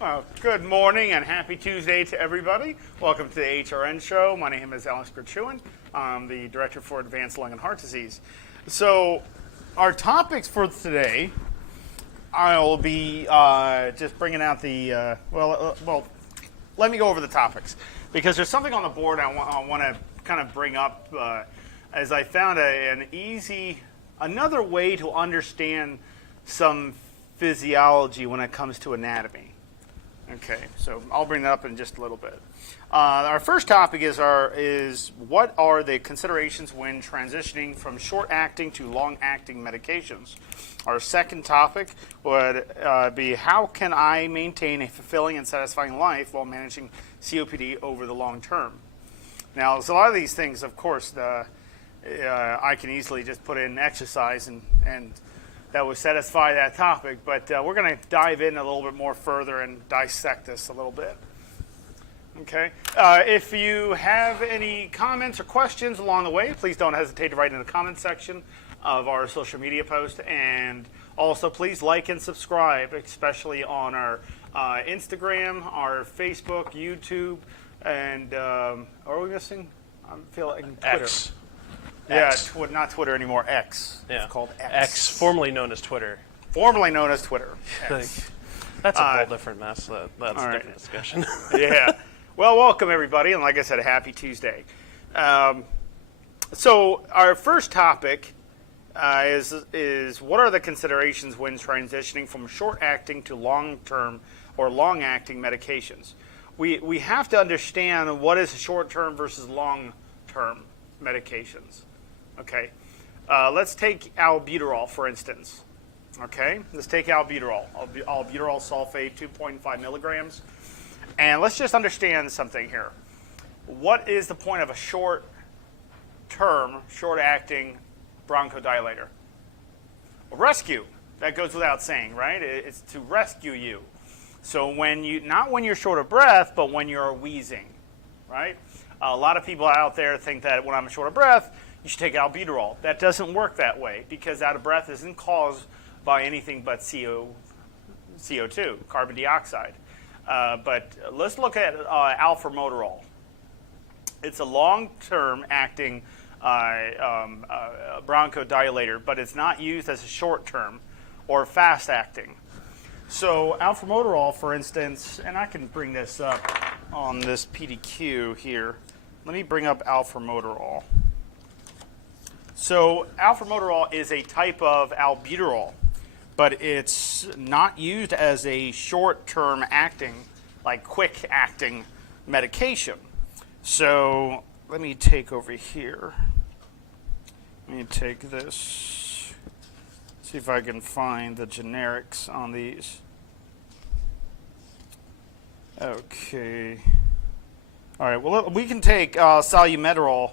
Well, good morning and happy Tuesday to everybody. Welcome to the HRN show. My name is Grichuhin. I'm the Director for Advanced Lung and Heart Disease. So our topics for today, I'll be just bringing out the, let me go over the topics. Because there's something on the board I want to kind of bring up as I found another way to understand some physiology when it comes to anatomy. Okay, so I'll bring that up in just a little bit. Our first topic is what are the considerations when transitioning from short-acting to long-acting medications. Our second topic would be how can I maintain a fulfilling and satisfying life while managing COPD over the long term. Now, there's a lot of these things, of course, I can easily just put in exercise and that would satisfy that topic, but we're going to dive in a little bit more further and dissect this a little bit. Okay. If you have any comments or questions along the way, please don't hesitate to write in the comment section of our social media post, and also please like and subscribe, especially on our Instagram, our Facebook, YouTube, and are we missing? I feel like Twitter. X. Yeah, not Twitter anymore, X. Yeah. It's called X. X, formerly known as Twitter. Formerly known as Twitter. X. That's a whole different mess. That's a right. different discussion. Yeah. Well, welcome everybody, and like I said, happy Tuesday. So our first topic is what are the considerations when transitioning from short-acting to long-term or long-acting medications? We have to understand what is short-term versus long-term medications. Okay, let's take albuterol, for instance. Okay, let's take albuterol sulfate, 2.5 milligrams. And let's just understand something here. What is the point of a short-term, short-acting bronchodilator? A rescue. That goes without saying, right? It's to rescue you. So not when you're short of breath, but when you're wheezing, right? A lot of people out there think that when I'm short of breath, you should take albuterol. That doesn't work that way because out of breath isn't caused by anything but CO2, carbon dioxide. But let's look at alpha-motorol. It's a long-term acting bronchodilator, but it's not used as a short-term or fast-acting. So alpha-motorol, for instance, and I can bring this up on this PDQ here. Let me bring up alpha-motorol. So alpha-motorol is a type of albuterol, but it's not used as a short-term acting, like quick-acting medication. So let me take over here. Let me take this. See if I can find the generics on these. Okay. All right, well, we can take salumeterol,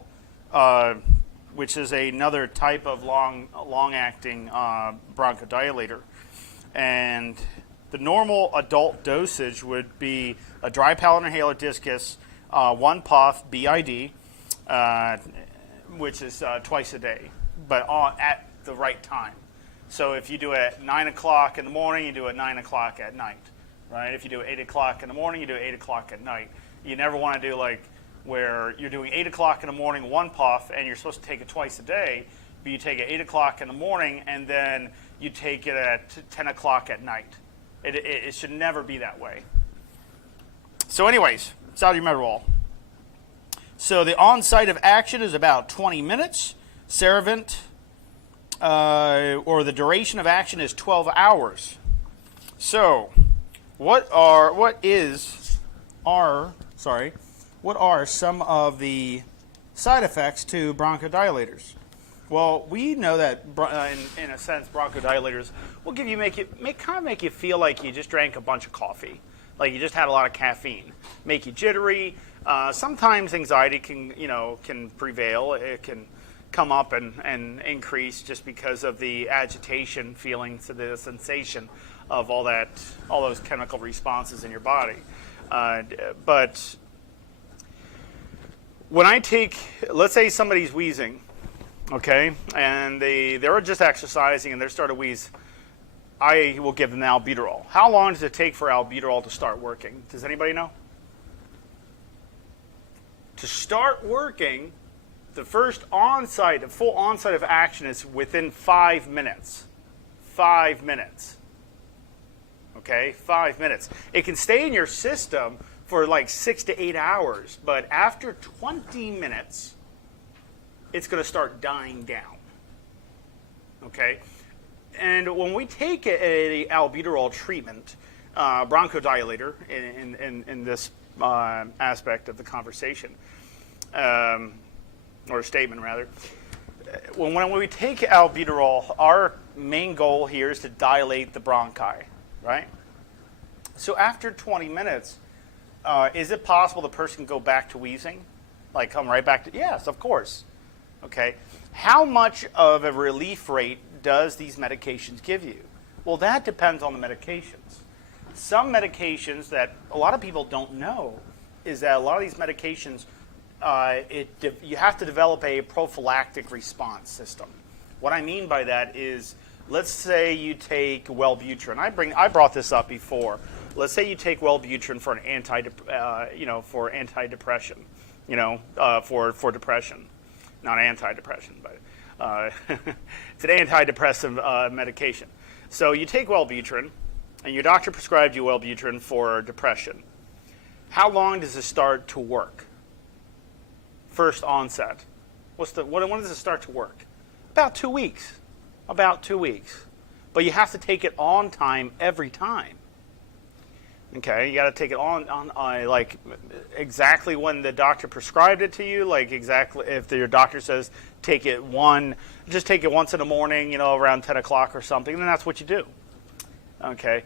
which is another type of long-acting bronchodilator. And the normal adult dosage would be a dry palate inhaler discus, 1 puff BID, which is twice a day, but at the right time. So if you do it at 9 o'clock in the morning, you do it at 9 o'clock at night, right? If you do it 8 o'clock in the morning, you do it 8 o'clock at night. You never want to do like where you're doing 8 o'clock in the morning, 1 puff, and you're supposed to take it twice a day, but you take it 8 o'clock in the morning, and then you take it at 10 o'clock at night. It should never be that way. So anyways, salumeterol. So the on-site of action is about 20 minutes. Ceravent, or the duration of action is 12 hours. So what are some of the side effects to bronchodilators? Well, we know that in a sense, bronchodilators will make you feel like you just drank a bunch of coffee, like you just had a lot of caffeine, make you jittery. Sometimes anxiety can prevail. It can come up and increase just because of the agitation feelings, the sensation of all those chemical responses in your body. But when I take, let's say somebody's wheezing, okay, and they're just exercising and they start to wheeze, I will give them albuterol. How long does it take for albuterol to start working? Does anybody know? To start working, the first onset, the full onset of action is within 5 minutes. 5 minutes. Okay, 5 minutes. It can stay in your system for like 6 to 8 hours, but after 20 minutes, it's going to start dying down. Okay? And when we take a albuterol treatment, bronchodilator in this aspect of the conversation, or statement rather, when we take albuterol, our main goal here is to dilate the bronchi, right? So after 20 minutes, is it possible the person can go back to wheezing? Like come right back to, yes, of course. Okay. How much of a relief rate does these medications give you? Well, that depends on the medications. Some medications that a lot of people don't know is that a lot of these medications, you have to develop a prophylactic response system. What I mean by that is, let's say you take Wellbutrin. I brought this up before. Let's say you take Wellbutrin for an for antidepressant, for depression, not antidepressant, but it's an antidepressant medication. So you take Wellbutrin, and your doctor prescribed you Wellbutrin for depression. How long does it start to work? First onset. When does it start to work? About 2 weeks. About 2 weeks. But you have to take it on time every time. Okay, you got to take it on like exactly when the doctor prescribed it to you. Like exactly if your doctor says take it just take it once in the morning, around 10 o'clock or something, then that's what you do. Okay,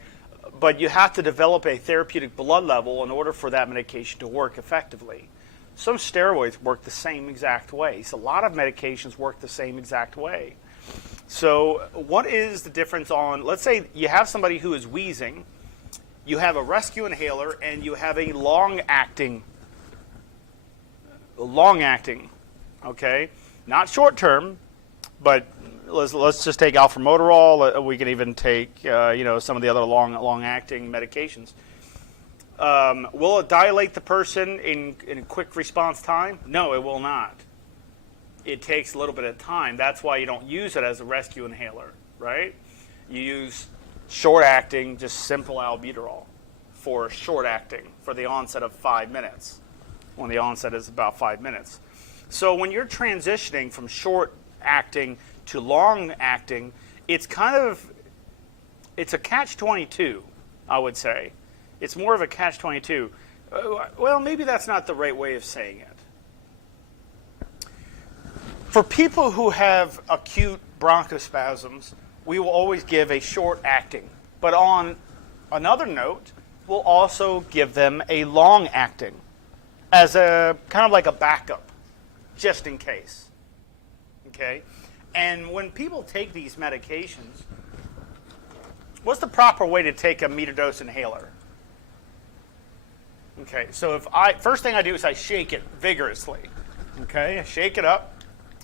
but you have to develop a therapeutic blood level in order for that medication to work effectively. Some steroids work the same exact way. So a lot of medications work the same exact way. So what is the difference on, let's say you have somebody who is wheezing, you have a rescue inhaler, and you have a long-acting, okay? Not short-term, but let's just take alpha-motorol. We can even take, some of the other long-acting medications. Will it dilate the person in a quick response time? No, it will not. It takes a little bit of time. That's why you don't use it as a rescue inhaler, right? You use short-acting, just simple albuterol for short-acting for the onset of 5 minutes, when the onset is about 5 minutes. So when you're transitioning from short-acting to long-acting, it's a catch-22, I would say. It's more of a catch-22. Well, maybe that's not the right way of saying it. For people who have acute bronchospasms, we will always give a short-acting. But on another note, we'll also give them a long-acting as a kind of like a backup, just in case. Okay? And when people take these medications, what's the proper way to take a meter-dose inhaler? Okay, so first thing I do is I shake it vigorously. Okay, I shake it up.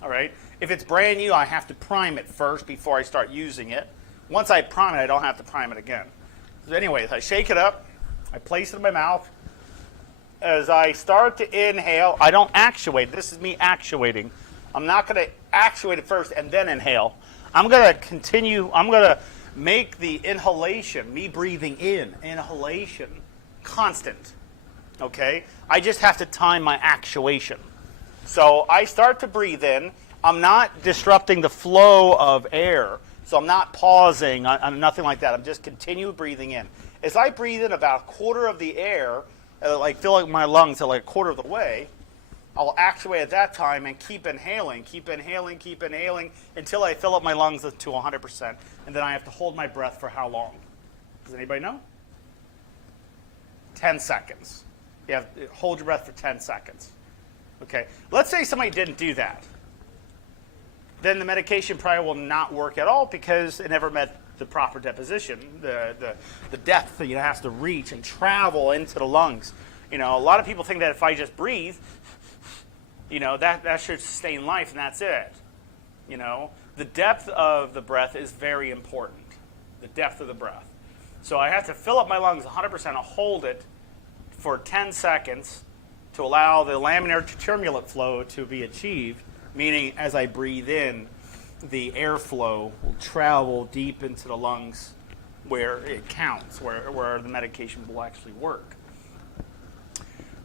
All right. If it's brand new, I have to prime it first before I start using it. Once I prime it, I don't have to prime it again. So anyways, I shake it up. I place it in my mouth. As I start to inhale, I don't actuate. This is me actuating. I'm not going to actuate it first and then inhale. I'm going to continue. I'm going to make the inhalation, me breathing in, inhalation, constant. Okay? I just have to time my actuation. So I start to breathe in. I'm not disrupting the flow of air. So I'm not pausing. I'm nothing like that. I'm just continue breathing in. As I breathe in about a quarter of the air, fill like my lungs are like a quarter of the way, I'll actuate at that time and keep inhaling until I fill up my lungs to 100%. And then I have to hold my breath for how long? Does anybody know? 10 seconds. You have to hold your breath for 10 seconds. Okay, let's say somebody didn't do that. Then the medication probably will not work at all because it never met the proper deposition, the depth that has to reach and travel into the lungs. A lot of people think that if I just breathe, that should sustain life and that's it. The depth of the breath is very important. the depth of the breath. So I have to fill up my lungs 100% and hold it for 10 seconds to allow the laminar to turbulent flow to be achieved, meaning as I breathe in, the airflow will travel deep into the lungs where it counts, where the medication will actually work.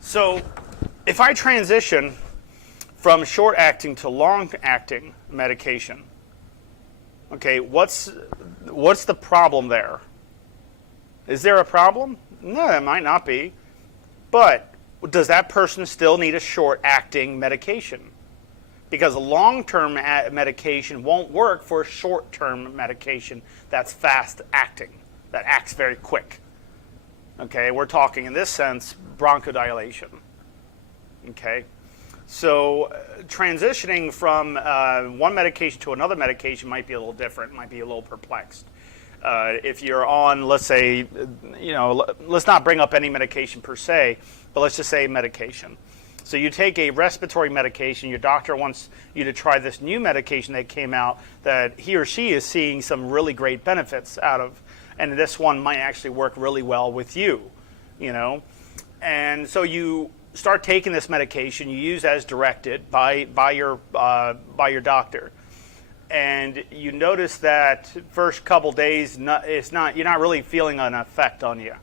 So if I transition from short-acting to long-acting medication, okay, what's the problem there? Is there a problem? No, it might not be. But does that person still need a short-acting medication? Because a long-term medication won't work for a short-term medication that's fast-acting, that acts very quick. Okay, we're talking in this sense bronchodilation. Okay, so transitioning from one medication to another medication might be a little different, might be a little perplexed. If you're on, let's say, let's not bring up any medication per se, but let's just say medication. So you take a respiratory medication, your doctor wants you to try this new medication that came out that he or she is seeing some really great benefits out of, and this one might actually work really well with you, And so you start taking this medication, you use as directed by your doctor. And you notice that first couple days, you're not really feeling an effect on you,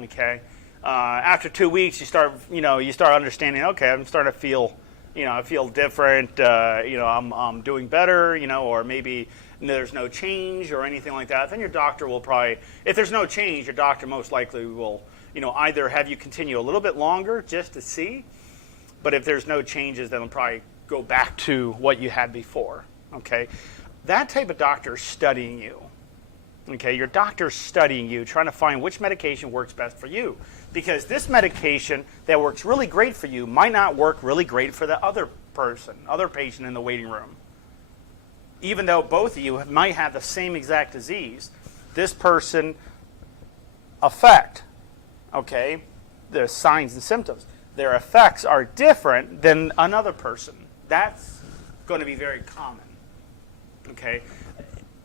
okay? After 2 weeks, you start understanding. Okay, I'm starting to feel, I feel different. I'm doing better. Or maybe there's no change or anything like that. Then your doctor will probably, if there's no change, your doctor most likely will, either have you continue a little bit longer just to see. But if there's no changes, then they'll probably go back to what you had before. Okay, that type of doctor is studying you. Okay, your doctor's studying you, trying to find which medication works best for you. Because this medication that works really great for you might not work really great for the other patient in the waiting room. Even though both of you might have the same exact disease, this person effect, okay, the signs and symptoms, their effects are different than another person. That's going to be very common. Okay,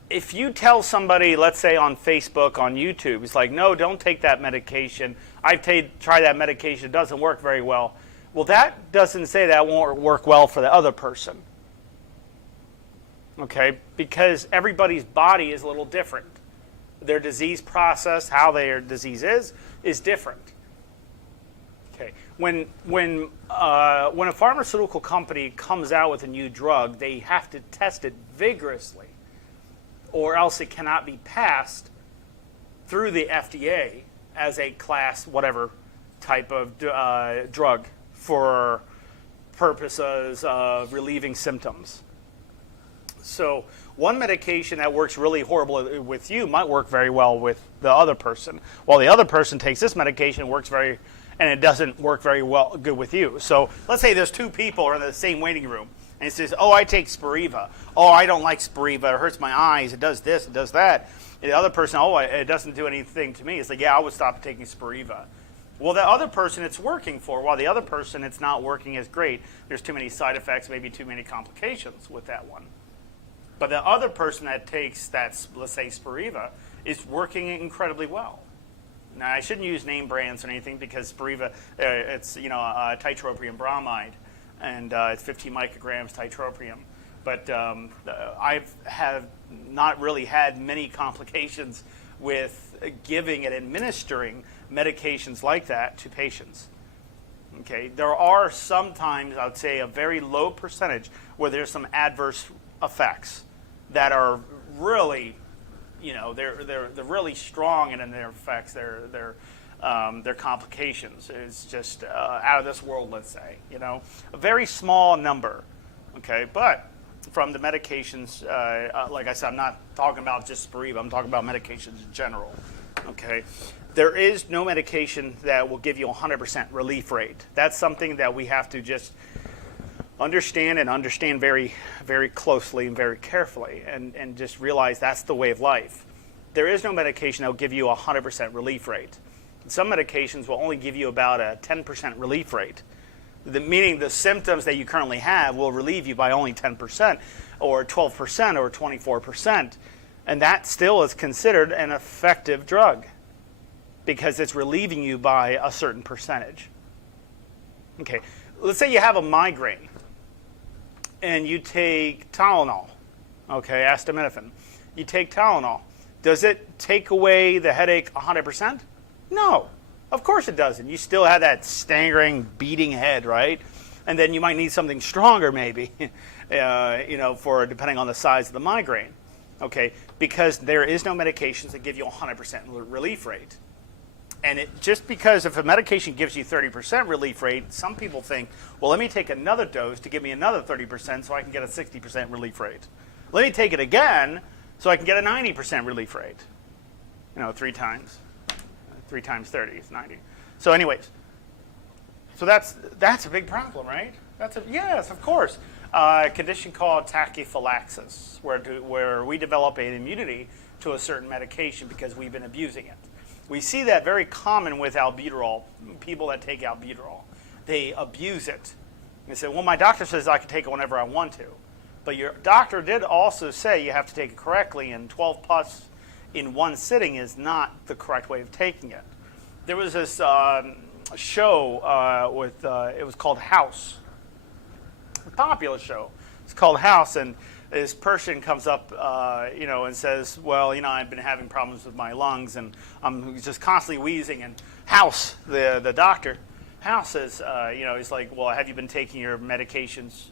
if you tell somebody, let's say on Facebook, on YouTube, it's like, no, don't take that medication. I've tried that medication. It doesn't work very well. Well, that doesn't say that won't work well for the other person. Okay, because everybody's body is a little different. Their disease process, how their disease is different. Okay, when a pharmaceutical company comes out with a new drug, they have to test it vigorously, or else it cannot be passed through the FDA as a class whatever type of drug for purposes of relieving symptoms. So one medication that works really horrible with you might work very well with the other person, while the other person takes this medication and it doesn't work very good with you. So let's say there's two people in the same waiting room, and it says, oh, I take Spiriva. Oh, I don't like Spiriva. It hurts my eyes. It does this. It does that. And the other person, oh, it doesn't do anything to me. It's like, yeah, I would stop taking Spiriva. Well, the other person it's working for, while the other person it's not working as great. There's too many side effects, maybe too many complications with that one. But the other person that takes that, let's say Spiriva, is working incredibly well. Now, I shouldn't use name brands or anything because Spiriva, it's titropium bromide, and it's 15 micrograms titropium. But I have not really had many complications with giving and administering medications like that to patients. Okay, there are sometimes, I would say, a very low percentage where there's some adverse effects that are really, they're really strong in their effects. Their complications is just out of this world. Let's say, a very small number. Okay, but from the medications, like I said, I'm not talking about just Spiriva. I'm talking about medications in general. Okay, there is no medication that will give you 100% relief rate. That's something that we have to just understand very, very closely and very carefully, and just realize that's the way of life. There is no medication that will give you a 100% relief rate. Some medications will only give you about a 10% relief rate, meaning the symptoms that you currently have will relieve you by only 10% or 12% or 24%. And that still is considered an effective drug because it's relieving you by a certain percentage. Okay, let's say you have a migraine and you take Tylenol, okay, acetaminophen. You take Tylenol. Does it take away the headache 100%? No, of course it doesn't. You still have that staggering, beating head, right? And then you might need something stronger maybe, for depending on the size of the migraine, okay? Because there is no medications that give you 100% relief rate. And just because if a medication gives you 30% relief rate, some people think, well, let me take another dose to give me another 30% so I can get a 60% relief rate. Let me take it again so I can get a 90% relief rate. 3 times. 3 times 30 is 90. So anyways, so that's a big problem, right? Yes, of course. A condition called tachyphylaxis, where we develop an immunity to a certain medication because we've been abusing it. We see that very common with albuterol, people that take albuterol. They abuse it. They say, well, my doctor says I can take it whenever I want to. But your doctor did also say you have to take it correctly, and 12 plus in one sitting is not the correct way of taking it. There was this show it was called House. A popular show. It's called House, and this person comes up, and says, well, I've been having problems with my lungs, and I'm just constantly wheezing. And House, the doctor, House says, he's like, well, have you been taking your medications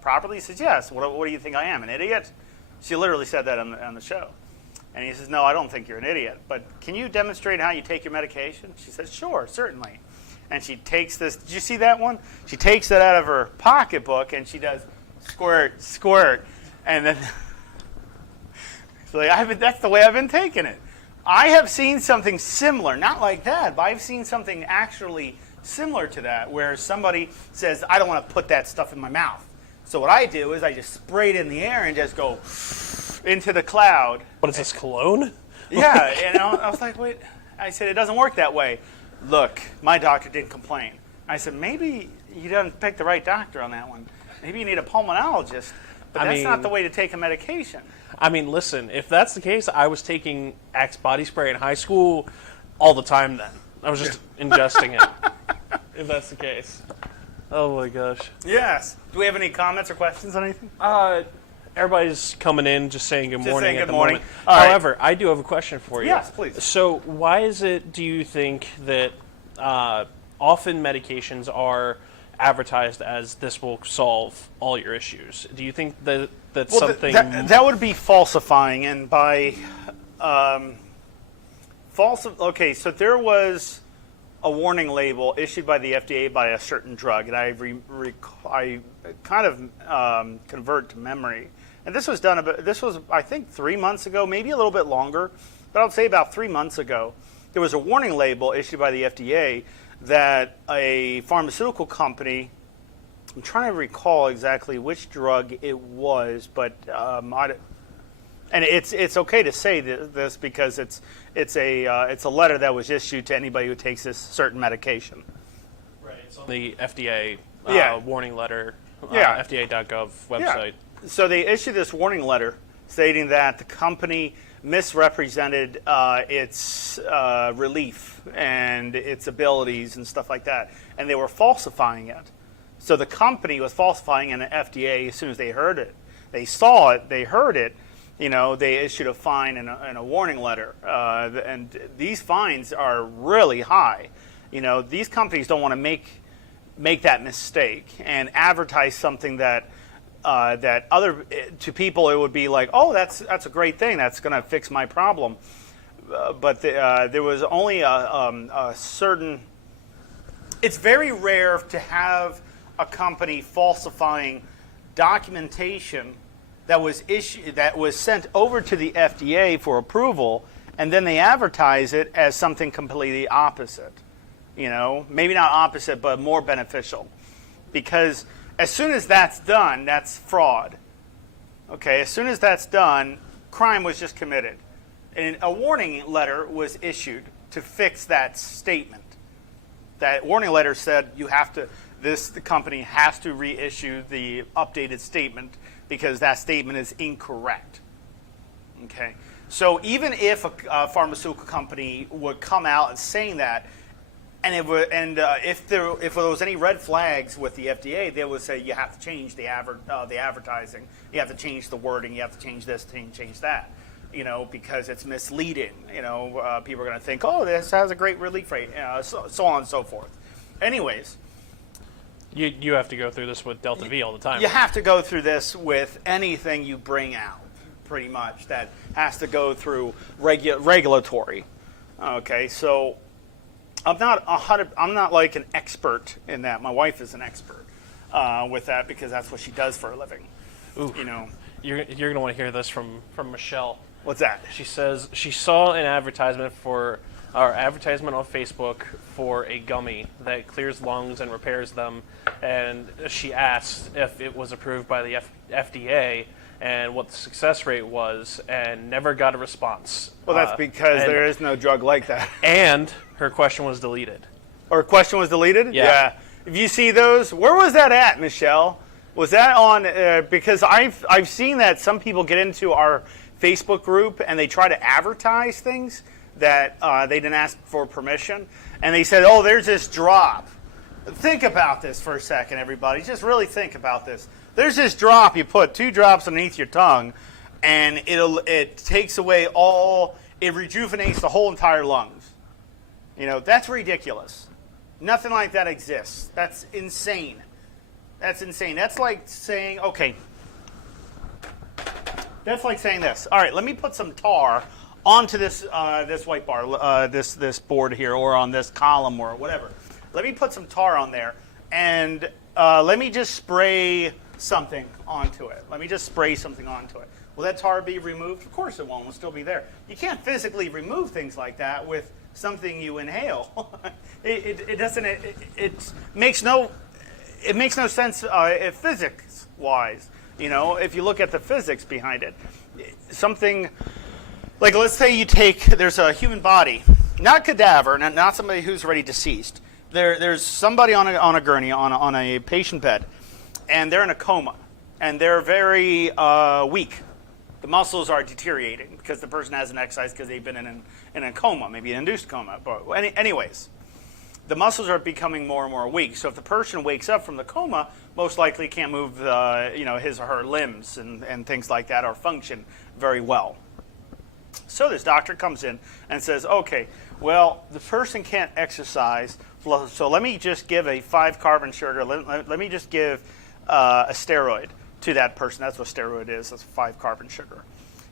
properly? He says, yes. What do you think I am, an idiot? She literally said that on the show. And he says, no, I don't think you're an idiot, but can you demonstrate how you take your medication? She says, sure, certainly. And she takes this, did you see that one? She takes it out of her pocketbook, and she does squirt, squirt. And then, so that's the way I've been taking it. I have seen something similar, not like that, but I've seen something actually similar to that, where somebody says, I don't want to put that stuff in my mouth. So what I do is I just spray it in the air and just go into the cloud. What is this, cologne? Yeah, and I was like, wait. I said, it doesn't work that way. Look, my doctor didn't complain. I said, maybe you didn't pick the right doctor on that one. Maybe you need a pulmonologist. But that's not the way to take a medication. I mean, listen, if that's the case, I was taking Axe body spray in high school all the time then. I was just ingesting it, if that's the case. Oh, my gosh. Yes. Do we have any comments or questions on anything? Everybody's coming in just saying good morning saying at good the morning. moment. All right. However, I do have a question for you. Yes, please. So why is it, do you think, that often medications are advertised as this will solve all your issues? Do you think that that's something... That would be falsifying, and by... Okay, so there was a warning label issued by the FDA by a certain drug, and I kind of convert to memory. And this was done, I think, 3 months ago, maybe a little bit longer, but I would say about 3 months ago. There was a warning label issued by the FDA that a pharmaceutical company, I'm trying to recall exactly which drug it was, but and it's okay to say this because it's a letter that was issued to anybody who takes this certain medication. Right. It's on the FDA warning letter, FDA.gov website. Yeah. So they issued this warning letter stating that the company misrepresented its relief and its abilities and stuff like that, and they were falsifying it. So the company was falsifying, and the FDA, as soon as they heard it, they saw it, they heard it, they issued a fine and a warning letter. And these fines are really high. These companies don't want to make that mistake and advertise something that to people it would be like, oh, that's a great thing, that's going to fix my problem. But there was only a certain. It's very rare to have a company falsifying documentation that was sent over to the FDA for approval, and then they advertise it as something completely opposite. Maybe not opposite, but more beneficial, because as soon as that's done, that's fraud. Okay, as soon as that's done, crime was just committed. And a warning letter was issued to fix that statement. That warning letter said the company has to reissue the updated statement because that statement is incorrect. Okay, so even if a pharmaceutical company would come out and saying that, and if there was any red flags with the FDA, they would say you have to change the advertising, you have to change the wording, you have to change this, change that, because it's misleading. People are going to think, oh, this has a great relief rate, so on and so forth. Anyways. You have to go through this with Delta V all the time. You have to go through this with anything you bring out, pretty much, that has to go through regulatory. Okay, so I'm not like an expert in that. My wife is an expert with that because that's what she does for a living. Ooh. You're going to want to hear this from Michelle. What's that? She says she saw an advertisement on Facebook for a gummy that clears lungs and repairs them, and she asked if it was approved by the FDA and what the success rate was, and never got a response. Well, that's because there is no drug like that. And her question was deleted. Her question was deleted? Yeah. If you see those, where was that at, Michelle? Was that on, because I've seen that some people get into our Facebook group and they try to advertise things that they didn't ask for permission, and they said, oh, there's this drop. Think about this for a second, everybody. Just really think about this. There's this drop. You put 2 drops underneath your tongue, and it takes away it rejuvenates the whole entire lungs. That's ridiculous. Nothing like that exists. That's insane. That's insane. That's like saying, okay, that's like saying this. All right, let me put some tar onto this white bar, this board here, or on this column, or whatever. Let me put some tar on there, and let me just spray something onto it. Will that tar be removed? Of course it won't. It'll still be there. You can't physically remove things like that with something you inhale. It doesn't. It makes no sense physics wise. If you look at the physics behind it, something. Like, let's say there's a human body, not a cadaver, not somebody who's already deceased. There's somebody on a gurney, on a patient bed, and they're in a coma, and they're very weak. The muscles are deteriorating because the person hasn't exercised because they've been in a coma, maybe an induced coma. But anyways, the muscles are becoming more and more weak. So if the person wakes up from the coma, most likely can't move his or her limbs and things like that, or function very well. So this doctor comes in and says, okay, well, the person can't exercise, so let me just give a 5-carbon sugar, let me just give a steroid to that person. That's what steroid is. That's 5-carbon sugar.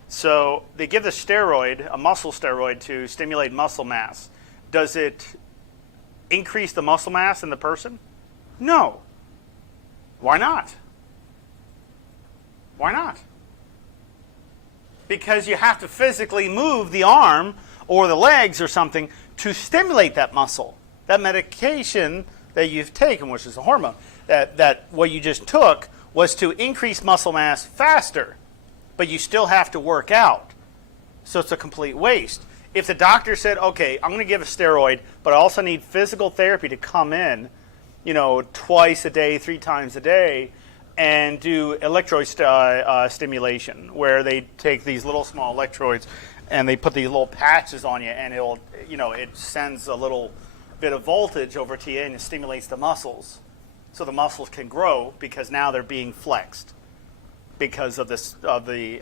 So they give the steroid, a muscle steroid, to stimulate muscle mass. Does it increase the muscle mass in the person? No. Why not? Why not? Because you have to physically move the arm or the legs or something to stimulate that muscle. That medication that you've taken, which is a hormone, that what you just took was to increase muscle mass faster, but you still have to work out. So it's a complete waste. If the doctor said, okay, I'm going to give a steroid, but I also need physical therapy to come in, twice a day, 3 times a day, and do electrode stimulation, where they take these little small electrodes and they put these little patches on you, and it sends a little bit of voltage over to you, and it stimulates the muscles, so the muscles can grow because now they're being flexed because of the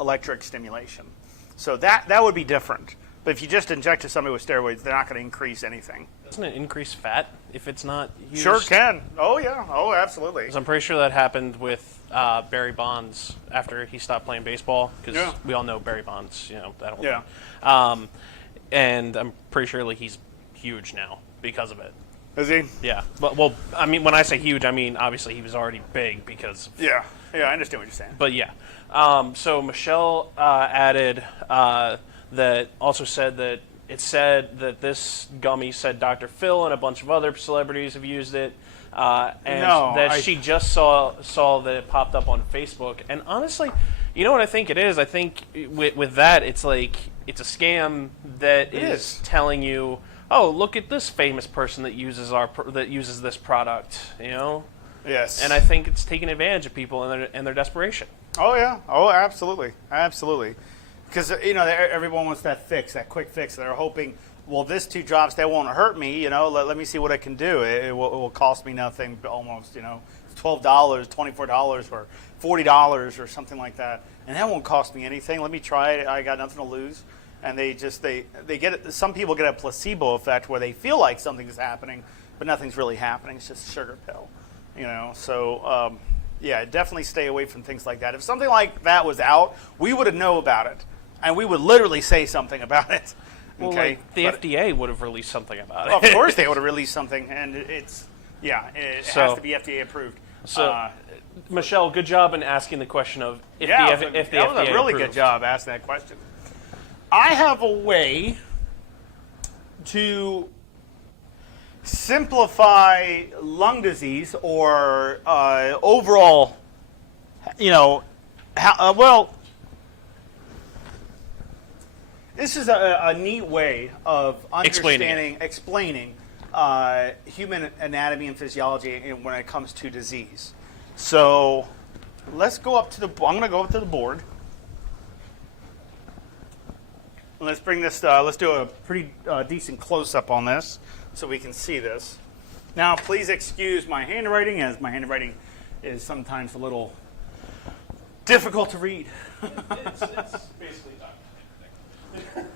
electric stimulation. So that would be different. But if you just injected somebody with steroids, they're not going to increase anything. Doesn't it increase fat if it's not used? Sure can. Oh, yeah. Oh, absolutely. 'Cause I'm pretty sure that happened with Barry Bonds after he stopped playing baseball. Because we all know Barry Bonds, that whole thing. And I'm pretty sure he's huge now because of it. Is he? Yeah. But, well, I mean, when I say huge, I mean, obviously he was already big because... Yeah, I understand what you're saying. But, yeah. So Michelle added... that also said that it said that this gummy said Dr. Phil and a bunch of other celebrities have used it, she just saw that it popped up on Facebook. And honestly, you know what I think it is? I think with that, it's like it's a scam that is telling you, oh, look at this famous person that uses this product. Yes. And I think it's taking advantage of people in their desperation. Oh yeah. Oh, absolutely, absolutely. Because everyone wants that fix, that quick fix. They're hoping, well, this 2 drops, that won't hurt me. Let me see what I can do. It will cost me nothing, almost. $12, $24, or $40, or something like that, and that won't cost me anything. Let me try it. I got nothing to lose. And they get it. Some people get a placebo effect where they feel like something's happening, but nothing's really happening. It's just a sugar pill. So yeah, definitely stay away from things like that. If something like that was out, we would have known about it, and we would literally say something about it. Well, Okay, the FDA would have released something about it. Of course, they would have released something, and it has to be FDA approved. So, Michelle, good job in asking the question of if the that FDA was a really approves. good job asking that question. I have a way to simplify lung disease or overall, this is a neat way of explaining human anatomy and physiology when it comes to disease. So let's go up to I'm going to go up to the board. Let's bring this. Let's do a pretty decent close-up on this so we can see this. Now, please excuse my handwriting, as my handwriting is sometimes a little difficult to read. It's basically documented.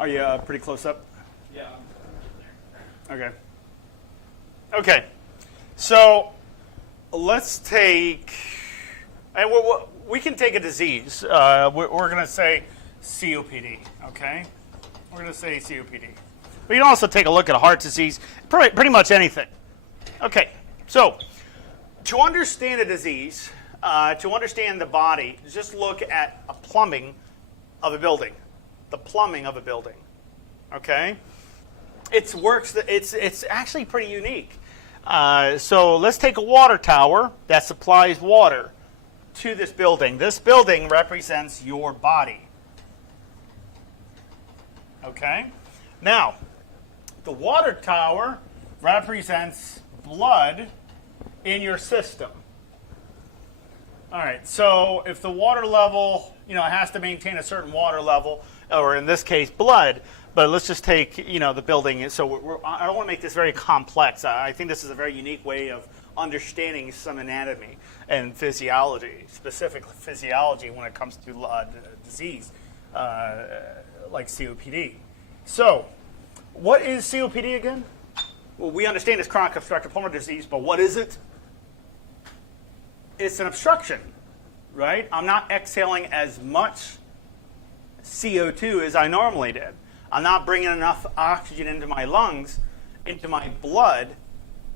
Are you pretty close up? Yeah. Okay. Okay. So let's take, and we can take a disease. We're going to say COPD. Okay. We're going to say COPD. We can also take a look at a heart disease, pretty much anything. Okay. So to understand a disease, to understand the body, just look at a plumbing of a building. The plumbing of a building. Okay. It's actually pretty unique. So let's take a water tower that supplies water to this building. This building represents your body. Okay? Now, the water tower represents blood in your system. All right, so if the water level, it has to maintain a certain water level, or in this case, blood. But let's just take, the building. So I don't want to make this very complex. I think this is a very unique way of understanding some anatomy and physiology, specifically physiology when it comes to disease, like COPD. So what is COPD again? Well, we understand it's chronic obstructive pulmonary disease, but what is it? It's an obstruction, right? I'm not exhaling as much CO2 as I normally did. I'm not bringing enough oxygen into my lungs, into my blood,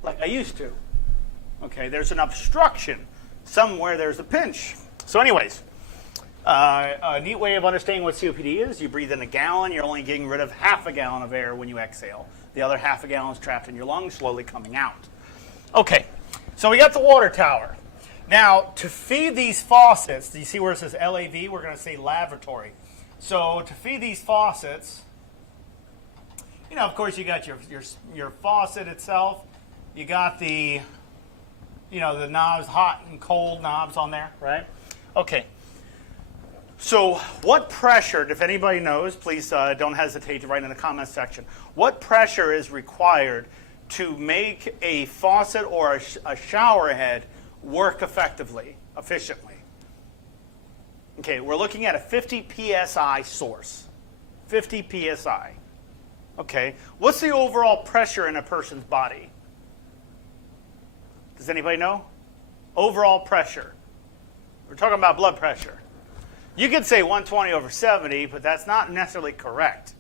like I used to. Okay, there's an obstruction. Somewhere there's a pinch. So anyways, a neat way of understanding what COPD is, you breathe in a gallon, you're only getting rid of half a gallon of air when you exhale. The other half a gallon is trapped in your lungs, slowly coming out. Okay, so we got the water tower. Now, to feed these faucets, do you see where it says LAV? We're going to say laboratory. So to feed these faucets, of course, you got your faucet itself. You got the knobs, hot and cold knobs on there, right? Okay. So what pressure, if anybody knows, please don't hesitate to write in the comments section. What pressure is required to make a faucet or a shower head work effectively, efficiently? Okay, we're looking at a 50 psi source. 50 psi. Okay, what's the overall pressure in a person's body? Does anybody know? Overall pressure. We're talking about blood pressure. You could say 120 over 70, but that's not necessarily correct.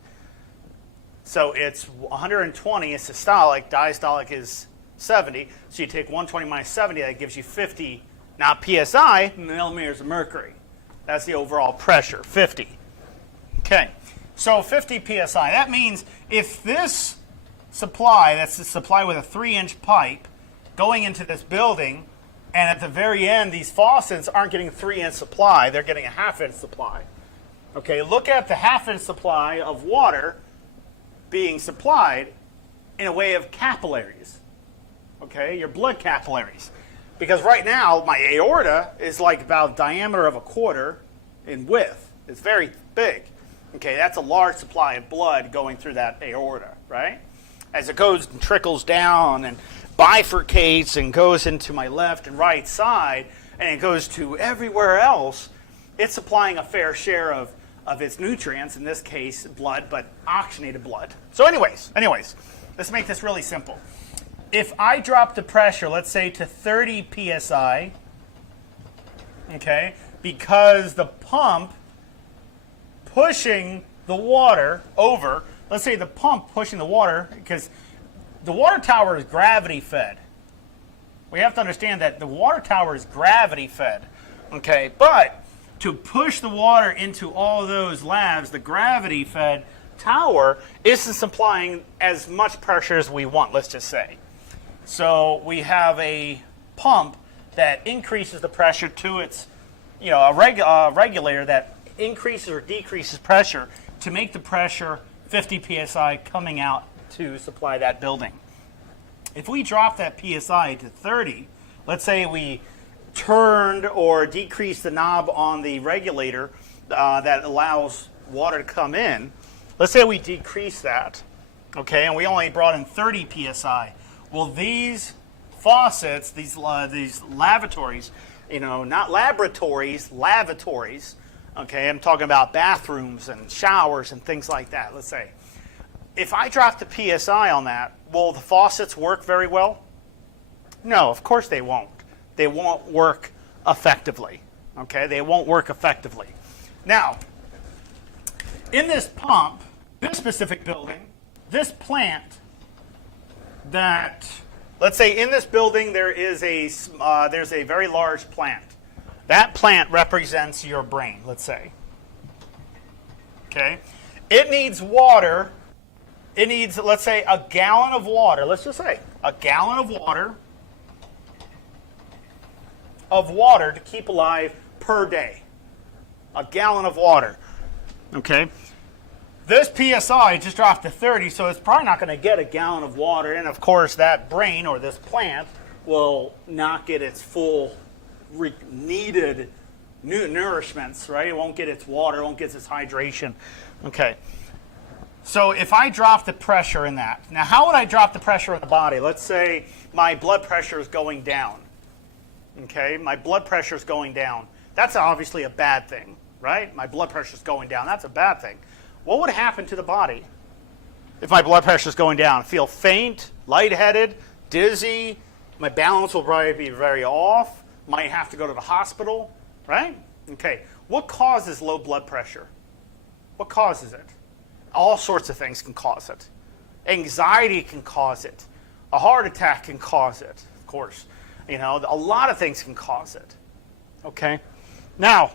So it's 120 is systolic, diastolic is 70. So you take 120 minus 70, that gives you 50, not psi, millimeters of mercury. That's the overall pressure, 50. Okay, so 50 psi. That means if this supply, that's the supply with a 3-inch pipe going into this building, and at the very end, these faucets aren't getting a 3-inch supply, they're getting a half-inch supply. Okay, look at the half-inch supply of water being supplied in a way of capillaries. Okay, your blood capillaries. Because right now, my aorta is like about diameter of a quarter in width. It's very big. Okay, that's a large supply of blood going through that aorta, right? As it goes and trickles down and bifurcates and goes into my left and right side, and it goes to everywhere else, it's supplying a fair share of its nutrients, in this case, blood, but oxygenated blood. So anyways, let's make this really simple. If I drop the pressure, let's say to 30 psi, okay, because the pump pushing the water over, let's say the pump pushing the water, because the water tower is gravity fed. We have to understand that the water tower is gravity fed, okay, but to push the water into all of those labs, the gravity fed tower isn't supplying as much pressure as we want, let's just say. So we have a pump that increases the pressure to its, a regulator that increases or decreases pressure to make the pressure 50 psi coming out to supply that building. If we drop that psi to 30, let's say we turned or decreased the knob on the regulator that allows water to come in, let's say we decrease that, okay, and we only brought in 30 psi. Well, these faucets, these lavatories, not laboratories, lavatories, okay, I'm talking about bathrooms and showers and things like that, let's say. If I drop the PSI on that, will the faucets work very well? No, of course they won't. They won't work effectively, okay? They won't work effectively. Now, in this pump, this specific building, this plant, that, let's say in this building there's a very large plant. That plant represents your brain, let's say. Okay? It needs water. It needs, let's say, a gallon of water. Let's just say a gallon of water to keep alive per day. A gallon of water. Okay? This PSI just dropped to 30, so it's probably not going to get a gallon of water. And, of course, that brain or this plant will not get its full needed nourishments, right? It won't get its water, it won't get its hydration. Okay. So if I drop the pressure in that, now how would I drop the pressure in the body? Let's say my blood pressure is going down. Okay, my blood pressure is going down. That's obviously a bad thing, right? My blood pressure is going down. That's a bad thing. What would happen to the body if my blood pressure is going down? I feel faint, lightheaded, dizzy. My balance will probably be very off. Might have to go to the hospital, right? Okay. What causes low blood pressure? What causes it? All sorts of things can cause it. Anxiety can cause it. A heart attack can cause it, of course. A lot of things can cause it. Okay? Now,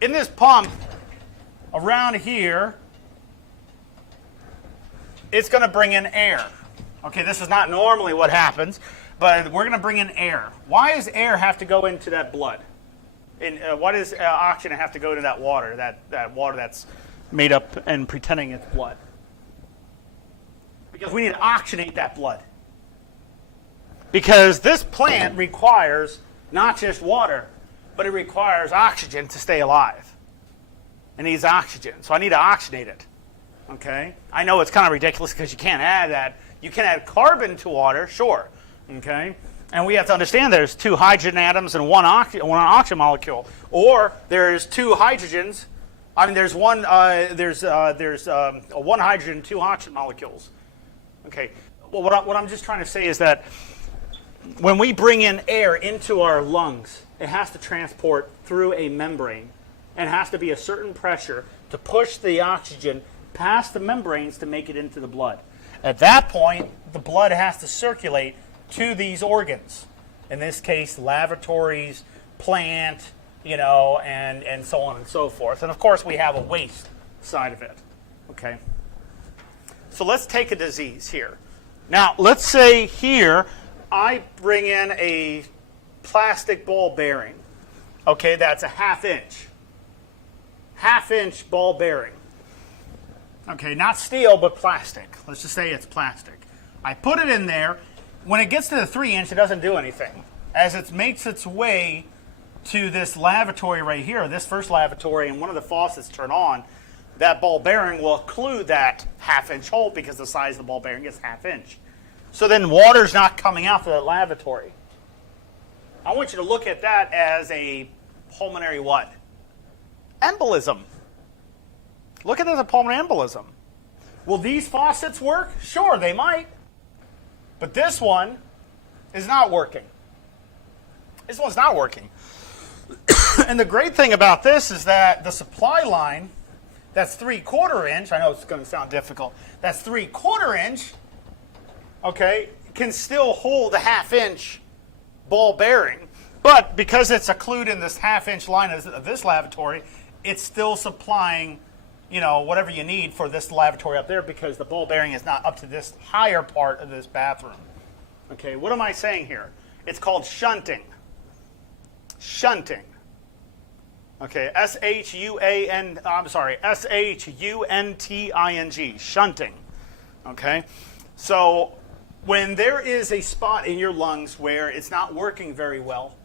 in this pump, around here, it's going to bring in air. Okay, this is not normally what happens, but we're going to bring in air. Why does air have to go into that blood? Why does oxygen have to go to that water, that water that's made up and pretending it's blood? Because we need to oxygenate that blood. Because this plant requires not just water, but it requires oxygen to stay alive. It needs oxygen, so I need to oxygenate it. Okay? I know it's kind of ridiculous because you can't add that. You can add carbon to water, sure. Okay? And we have to understand there's two hydrogen atoms and one oxygen molecule. Or there's two hydrogens. I mean, there's one hydrogen and two oxygen molecules. Okay? Well, what I'm just trying to say is that when we bring in air into our lungs, it has to transport through a membrane. And it has to be a certain pressure to push the oxygen past the membranes to make it into the blood. At that point, the blood has to circulate to these organs. In this case, lavatories, plant, and so on and so forth. And of course, we have a waste side of it. Okay? So let's take a disease here. Now, let's say here, I bring in a plastic ball bearing. Okay, that's a half-inch ball bearing. Okay, not steel, but plastic. Let's just say it's plastic. I put it in there. When it gets to the 3-inch, it doesn't do anything. as it makes its way to this lavatory right here, this first lavatory, and one of the faucets turn on, that ball bearing will occlude that half-inch hole because the size of the ball bearing is half-inch. So then water's not coming out of that lavatory. I want you to look at that as a pulmonary what? Embolism. Look at it as a pulmonary embolism. Will these faucets work? Sure, they might. But this one is not working. This one's not working. And the great thing about this is that the supply line, that's 3/4 inch, I know it's going to sound difficult, that's 3/4 inch, okay, can still hold a half-inch ball bearing. But because it's occluded in this half-inch line of this lavatory, it's still supplying, you know, whatever you need for this lavatory up there because the ball bearing is not up to this higher part of this bathroom. Okay, what am I saying here? It's called shunting. Shunting. Okay, S-H-U-N-T-I-N-G, shunting. Okay, so when there is a spot in your lungs where it's not working very well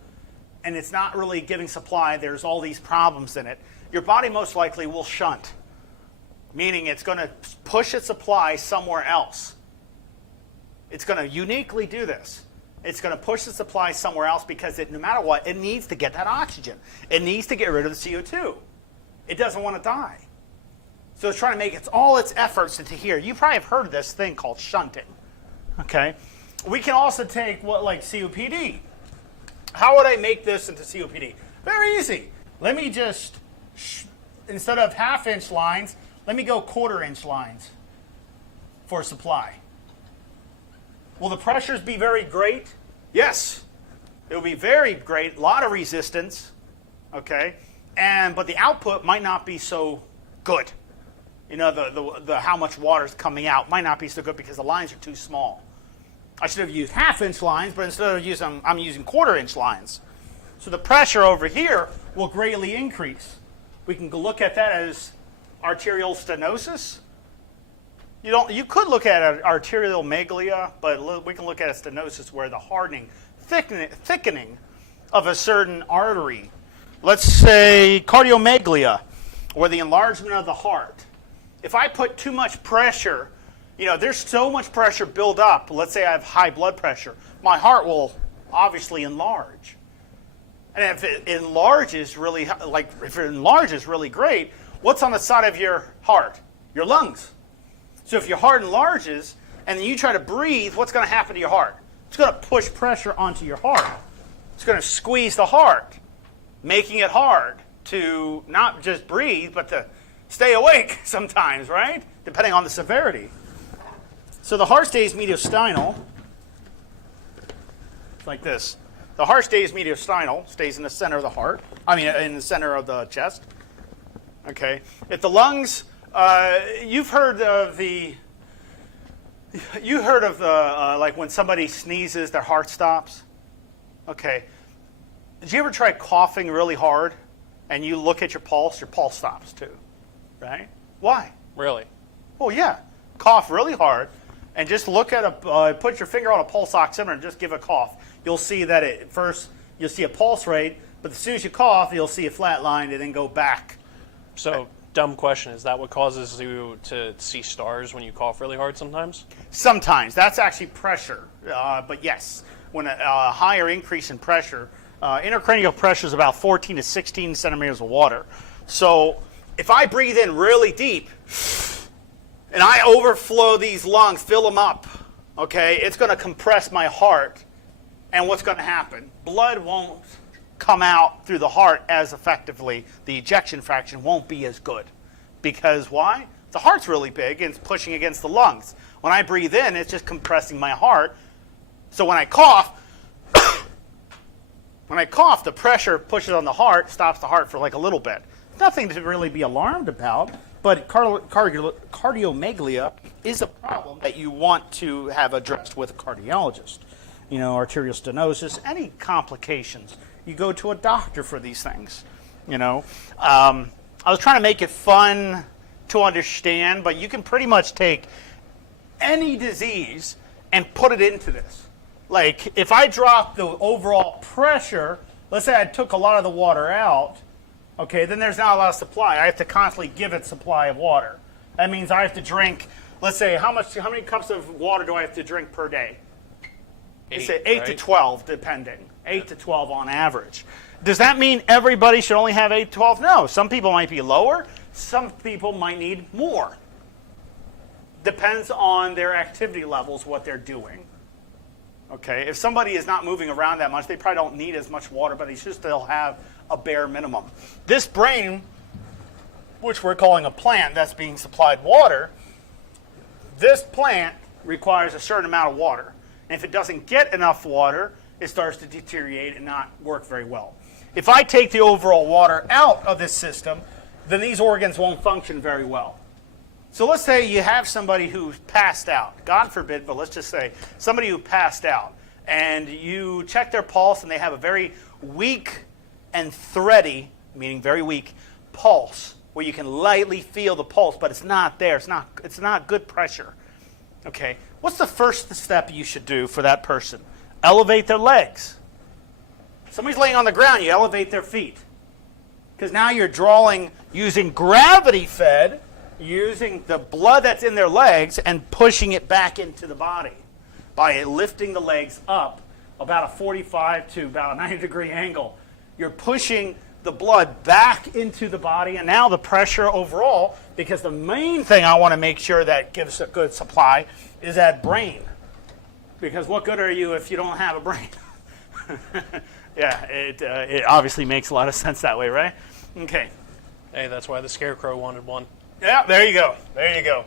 and it's not really giving supply, there's all these problems in it, your body most likely will shunt, meaning it's going to push its supply somewhere else. It's going to uniquely do this. It's going to push the supply somewhere else because no matter what, it needs to get that oxygen. It needs to get rid of the CO2. It doesn't want to die. So it's trying to make all its efforts into here. You probably have heard of this thing called shunting. Okay? We can also take like COPD. How would I make this into COPD? Very easy. Let me just, instead of half-inch lines, let me go 1/4 inch lines for supply. Will the pressures be very great? Yes. It will be very great, a lot of resistance, okay? But the output might not be so good. You know, the how much water is coming out might not be so good because the lines are too small. I should have used half-inch lines, but instead of using, I'm using 1/4 inch lines. So the pressure over here will greatly increase. We can look at that as arterial stenosis. You could look at arterial megalia, but we can look at a stenosis where the hardening, thickening of a certain artery. Let's say cardiomegalia, or the enlargement of the heart. If I put too much pressure, you know, there's so much pressure build up. Let's say I have high blood pressure. My heart will obviously enlarge. And if it enlarges really, really great, what's on the side of your heart? Your lungs. So if your heart enlarges and then you try to breathe, what's going to happen to your heart? It's going to push pressure onto your heart. It's going to squeeze the heart, making it hard to not just breathe, but to stay awake sometimes, right? Depending on the severity. So the heart stays mediastinal. It's like this. The heart stays mediastinal, stays in the center of the heart. In the center of the chest. Okay. If the lungs... you've heard of like when somebody sneezes, their heart stops? Okay. Did you ever try coughing really hard and you look at your pulse stops too, right? Why? Really? Well, yeah. Cough really hard and just look at put your finger on a pulse oximeter and just give a cough. You'll see that at first you'll see a pulse rate, but as soon as you cough, you'll see a flat line and then go back. So... Dumb question. Is that what causes you to see stars when you cough really hard sometimes? Sometimes. That's actually pressure. But yes, when a higher increase in pressure, intracranial pressure is about 14 to 16 centimeters of water. So if I breathe in really deep and I overflow these lungs, fill them up, okay, it's going to compress my heart. And what's going to happen? Blood won't come out through the heart as effectively. The ejection fraction won't be as good. Because why? The heart's really big and it's pushing against the lungs. When I breathe in, it's just compressing my heart. So when I cough, the pressure pushes on the heart, stops the heart for like a little bit. Nothing to really be alarmed about, but cardiomegalia is a problem that you want to have addressed with a cardiologist. You know, arterial stenosis, any complications. You go to a doctor for these things, you know. I was trying to make it fun to understand, but you can pretty much take any disease and put it into this. Like if I drop the overall pressure, let's say I took a lot of the water out, okay, then there's not a lot of supply. I have to constantly give it supply of water. That means I have to drink, let's say, how many cups of water do I have to drink per day? It's 8 to 12, depending. 8 to 12 on average. Does that mean everybody should only have 8 to 12? No. Some people might be lower. Some people might need more. Depends on their activity levels, what they're doing. Okay, if somebody is not moving around that much, they probably don't need as much water, but they should still have a bare minimum. This brain, which we're calling a plant that's being supplied water, this plant requires a certain amount of water. And if it doesn't get enough water, it starts to deteriorate and not work very well. If I take the overall water out of this system, then these organs won't function very well. So let's say you have somebody who's passed out. God forbid, but let's just say somebody who passed out. And you check their pulse, and they have a very weak and thready, meaning very weak, pulse, where you can lightly feel the pulse, but it's not there. It's not good pressure. Okay, what's the first step you should do for that person? Elevate their legs. Somebody's laying on the ground, you elevate their feet. Because now you're drawing, using gravity-fed, using the blood that's in their legs and pushing it back into the body by lifting the legs up about a 45 to about a 90-degree angle. You're pushing the blood back into the body, and now the pressure overall, because the main thing I want to make sure that gives a good supply is that brain. Because what good are you if you don't have a brain? Yeah, it obviously makes a lot of sense that way, right? Okay. Hey, that's why the Scarecrow wanted one. Yeah, there you go. There you go.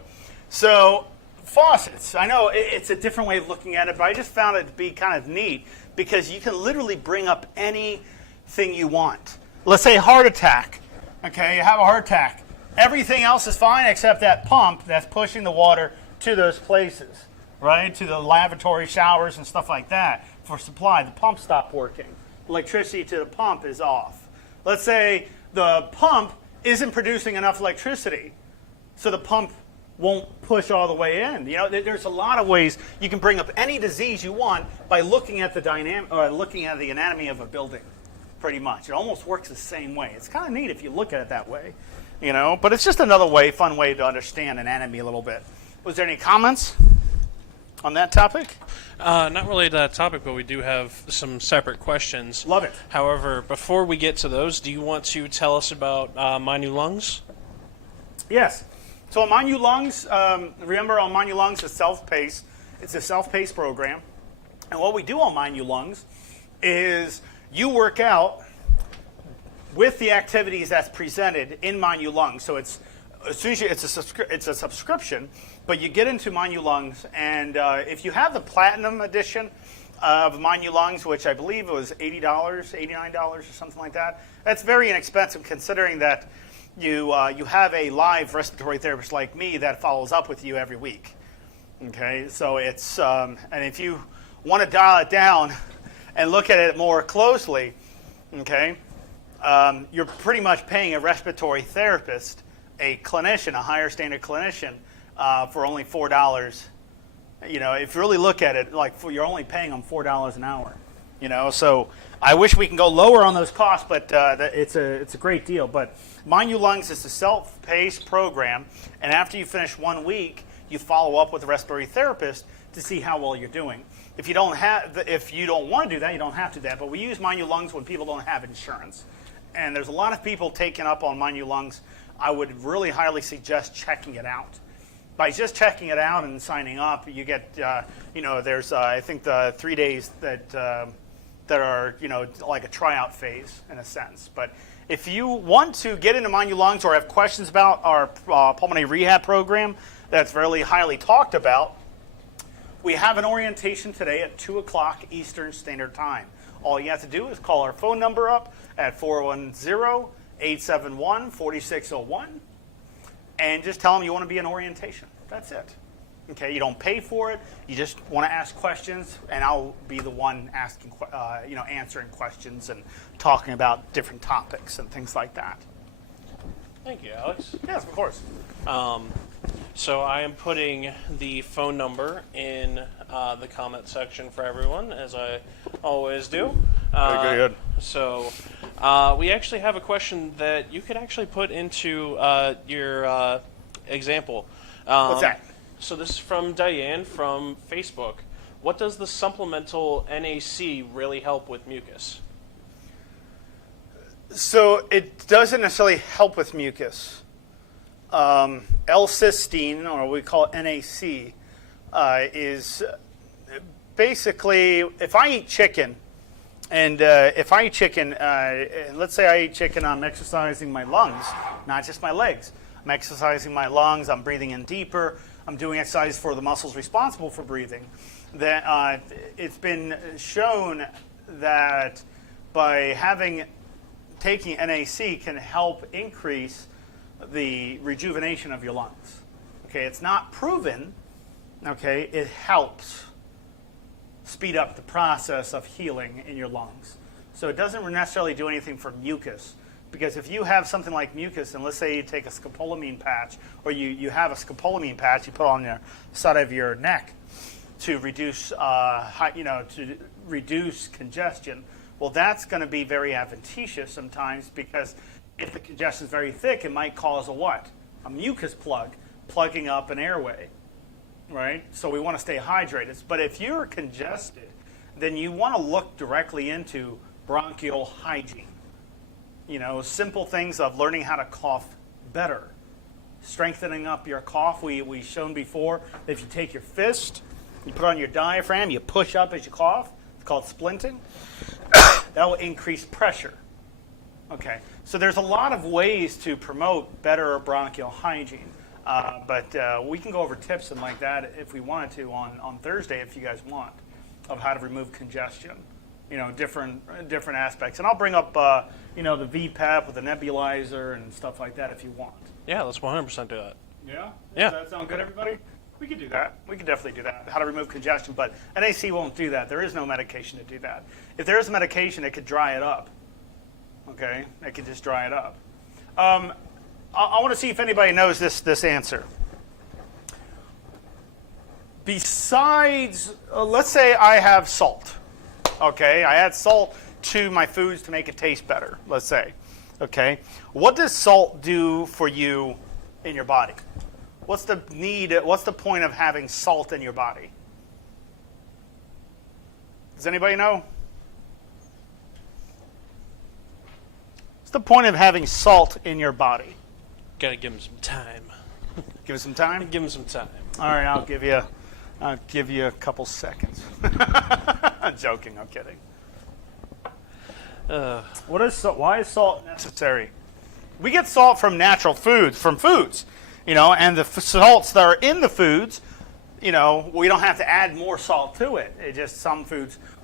So, faucets. I know it's a different way of looking at it, but I just found it to be kind of neat because you can literally bring up anything you want. Let's say heart attack. Okay, you have a heart attack. Everything else is fine except that pump that's pushing the water to those places, right? To the lavatory showers and stuff like that for supply. The pump stopped working. Electricity to the pump is off. Let's say the pump isn't producing enough electricity, so the pump won't push all the way in. You know, there's a lot of ways you can bring up any disease you want by looking at the dynamic or looking at the anatomy of a building. Pretty much, it almost works the same way. It's kind of neat if you look at it that way, you know. But it's just another way, fun way to understand anatomy a little bit. Was there any comments on that topic? Not really that topic, but we do have some separate questions. Love it. However, before we get to those, do you want to tell us about My New Lungs? Yes. So on My New Lungs, remember on My New Lungs, it's self-paced. It's a self-paced program. And what we do on My New Lungs is you work out with the activities that's presented in My New Lungs. So it's a subscription, but you get into My New Lungs, and if you have the Platinum edition of My New Lungs, which I believe it was $80, $89 or something like that, that's very inexpensive considering that you have a live respiratory therapist like me that follows up with you every week. Okay, so it's and if you want to dial it down and look at it more closely, okay, you're pretty much paying a respiratory therapist, a clinician, a higher standard clinician, for only $4. You know, if you really look at it, like you're only paying them $4 an hour. You know, so I wish we can go lower on those costs, but it's a great deal. But My New Lungs is a self-paced program, and after you finish 1 week, you follow up with a respiratory therapist to see how well you're doing. If you don't want to do that, you don't have to do that. But we use My New Lungs when people don't have insurance, and there's a lot of people taking up on My New Lungs. I would really highly suggest checking it out. By just checking it out and signing up, you get, there's I think the 3 days that are, like a tryout phase in a sense. But if you want to get into My New Lungs or have questions about our pulmonary rehab program that's very highly talked about, we have an orientation today at 2 o'clock Eastern Standard Time. All you have to do is call our phone number up at 410-871-4601 and just tell them you want to be in orientation. That's it. Okay, you don't pay for it. You just want to ask questions, and I'll be the one asking, answering questions and talking about different topics and things like that. Thank you, Alex. Yes, of course. So I am putting the phone number in the comment section for everyone, as I always do. Very good. So we actually have a question that you could actually put into your example. What's that? So this is from Diane from Facebook. What does the supplemental NAC really help with mucus? So it doesn't necessarily help with mucus. L-cysteine, or what we call NAC, is basically, if I eat chicken, and let's say I eat chicken, I'm exercising my lungs, not just my legs. I'm exercising my lungs, I'm breathing in deeper, I'm doing exercise for the muscles responsible for breathing. That it's been shown that by taking NAC can help increase the rejuvenation of your lungs. Okay, it's not proven. Okay, it helps speed up the process of healing in your lungs. So it doesn't necessarily do anything for mucus, because if you have something like mucus, and let's say you take a scopolamine patch, or you have a scopolamine patch you put on the side of your neck to reduce reduce congestion. Well, that's going to be very advantageous sometimes, because if the congestion is very thick, it might cause a what? A mucus plug, plugging up an airway, right? So we want to stay hydrated. But if you're congested, then you want to look directly into bronchial hygiene. Simple things of learning how to cough better, strengthening up your cough. We've shown before that if you take your fist, you put on your diaphragm, you push up as you cough. It's called splinting. That will increase pressure. Okay, so there's a lot of ways to promote better bronchial hygiene, but we can go over tips and like that if we wanted to on Thursday, if you guys want, of how to remove congestion. Different aspects, and I'll bring up the VPAP with the nebulizer and stuff like that if you want. Yeah, let's 100% do that. Yeah. Yeah. Does that sound good, everybody? We could do that. We could definitely do that. How to remove congestion, but NAC won't do that. There is no medication to do that. If there is a medication, it could dry it up. Okay, it could just dry it up. I want to see if anybody knows this answer. Besides, let's say I have salt. Okay, I add salt to my foods to make it taste better. Let's say. Okay, what does salt do for you in your body? What's the need? What's the point of having salt in your body? Does anybody know? What's the point of having salt in your body? Gotta give him some time. Give it some time? Give him some time. All right, I'll give you a couple seconds. I'm joking, I'm kidding. Why is salt necessary? We get salt from natural foods, and the salts that are in the foods, we don't have to add more salt to it. It just